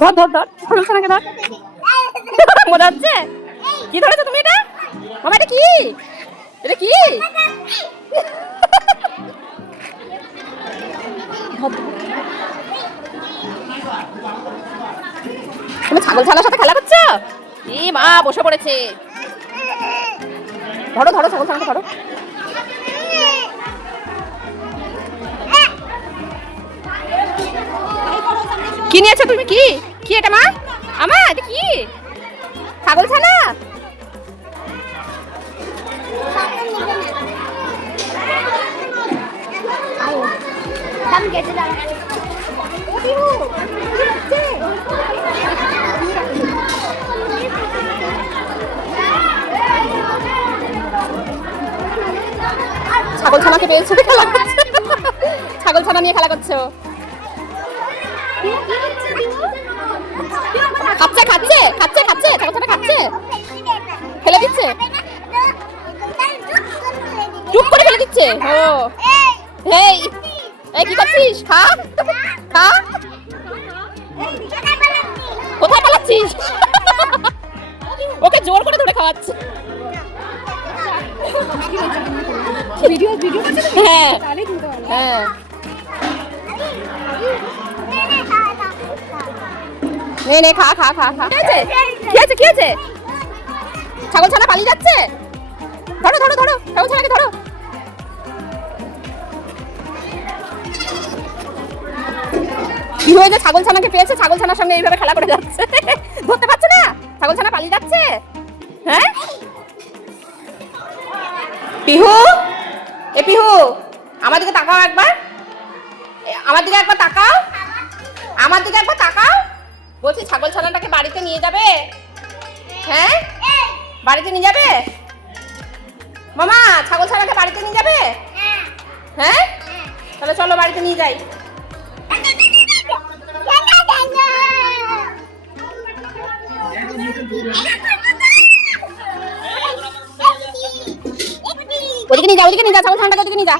ধর ধর ধর ছাগল ছানাকে ধর। মজা হচ্ছে? কি ধরেছো তুমি এটা? মামা এটা কি? এটা কি? তুমি ছাগল ছানার সাথে খেলা করছো? এ মা বসে পড়েছে। ধরো ধরো ছাগল ছানাকে ধরো। কি নিয়েছো তুমি? কি কি এটা মা? আমা এটা কি? ছাগল ছানা? ছাগল ছানাকে পেয়েছো, খেলা করছো। ছাগল ছানা নিয়ে খেলা করছো। খাচ্ছে খাচ্ছে খাচ্ছে খাচ্ছে ছাগল ছানা খাচ্ছে, ফেলে দিচ্ছে, চুপ করে ফেলে দিচ্ছে। ও এই এই কি করছিস? খা খা। কোথায় পালাচ্ছিস? ওকে জোর করে ধরে খাওয়াচ্ছে। হ্যাঁ হ্যাঁ নে নে খা খা খা খা। কি আছে কি আছে? ছাগল ছানা পালিয়ে যাচ্ছে। ধরো ধরো ধরো ছাগল ছানাকে ধরো। কি হয়েছে? ছাগল ছানাকে পেয়েছে, ছাগল ছানার সঙ্গে এইভাবে খেলা করে যাচ্ছে। ধরতে পারছে না, ছাগল ছানা পালিয়ে যাচ্ছে। হ্যাঁ পিহু, এ পিহু আমার দিকে তাকাও একবার, আমার দিকে একবার তাকাও, আমার দিকে একবার তাকাও। বলছি ছাগল ছানাটাকে বাড়িতে নিয়ে যাবে? হ্যাঁ বাড়িতে নিয়ে যাবে? মামা ছাগল ছানাকে বাড়িতে নিয়ে যাবে? হ্যাঁ তাহলে চলো বাড়িতে নিয়ে যাই। ওদিকে নিয়ে যা, ওদিকে নিয়ে যা, ছাগল ছানাটাকে ওদিকে নিয়ে যা।